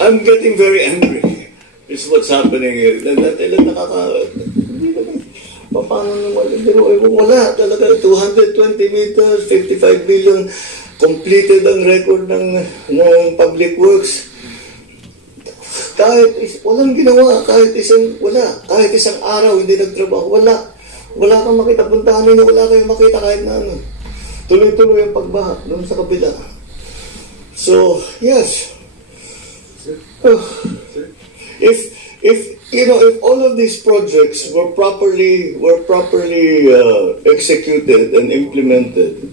I'm getting very angry. It's what's happening here. Paano naman? Wala talaga. 220 meters, 55 billion. Completed ang record ng Public Works. Walang ginawa. Kahit isang araw hindi nagtrabaho. Wala kang makita. Puntahan nyo, wala kayong makita kahit na ano. Tuloy-tuloy ang pagbaha doon sa kabila. So, yes. If all of these projects were properly executed and implemented,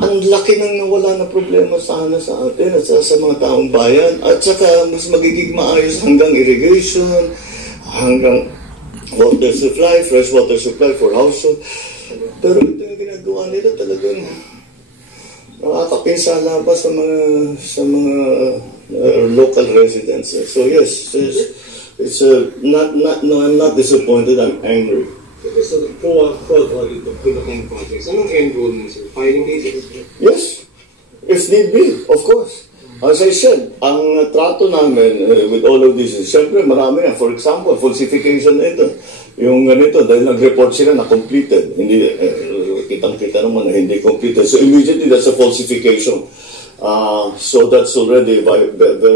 ang laki nang nawala na problema sana sa atin at sa mga taong bayan, at saka mas magiging maayos hanggang irrigation, hanggang water supply, fresh water supply for household. Pero ito yung ginagawa nila talagang nakakapinsala pa sa mga local residents. So yes, I'm not disappointed. I'm angry. So for audit of Philippine projects, anong end goal mo, sir? Filing cases? Yes, if need be, of course. As I said, ang trato namin with all of this, siyempre marami na. For example, falsification na ito. Yung ganito, dahil nag-report sila na completed. Hindi, kitang-kita naman na hindi completed. So immediately, that's a falsification. So that's already very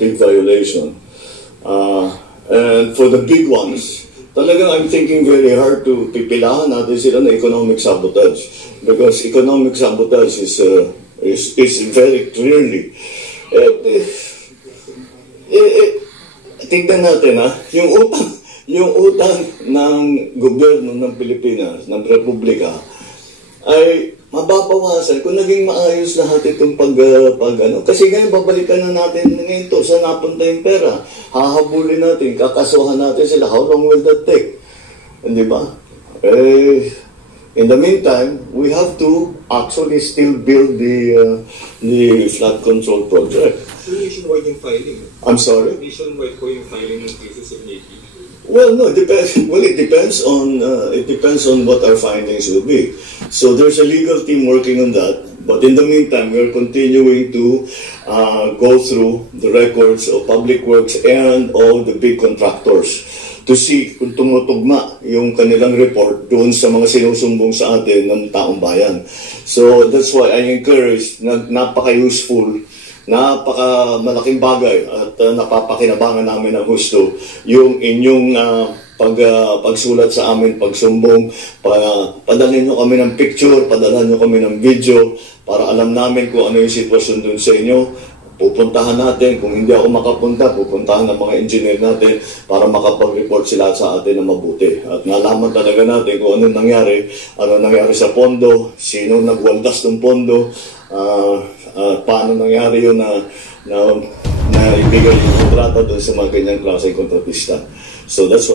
big violation. And for the big ones, talagang I'm thinking very hard to pipilahan natin sila na economic sabotage. Because economic sabotage is very clearly tignan natin yung utang ng gobyerno ng Pilipinas, ng Republika, ay mababawasan kung naging maayos lahat itong kasi ngayon babalikan na natin ngayon to, saan napunta yung pera, hahabulin natin, kakasuhan natin sila, how long will that take? Hindi ba? In the meantime, we have to actually still build the flood control project. So nationwide yung filing? I'm sorry? Nationwide po yung filing ng cases of AP? Well, no, it depends on what our findings will be. So there's a legal team working on that. But in the meantime, we're continuing to go through the records of Public Works and all the big contractors to see kung tumutugma yung kanilang report doon sa mga sinusumbong sa atin ng taong bayan. So that's why I encourage na napaka-useful, napaka-malaking bagay at napapakinabangan namin ng husto yung inyong pagsulat sa amin, pagsumbong, padalhin nyo kami ng picture, padalhin nyo kami ng video para alam namin kung ano yung sitwasyon dun sa inyo. Pupuntahan natin, kung hindi ako makapunta, pupuntahan ng mga engineer natin para makapag-report sila sa atin na mabuti. At nalaman talaga natin kung ano nangyari sa pondo, sino nagwaldas ng pondo, paano nangyari yun na ibigay yung kontrata doon sa mga ganyang klaseng kontratista. So that's what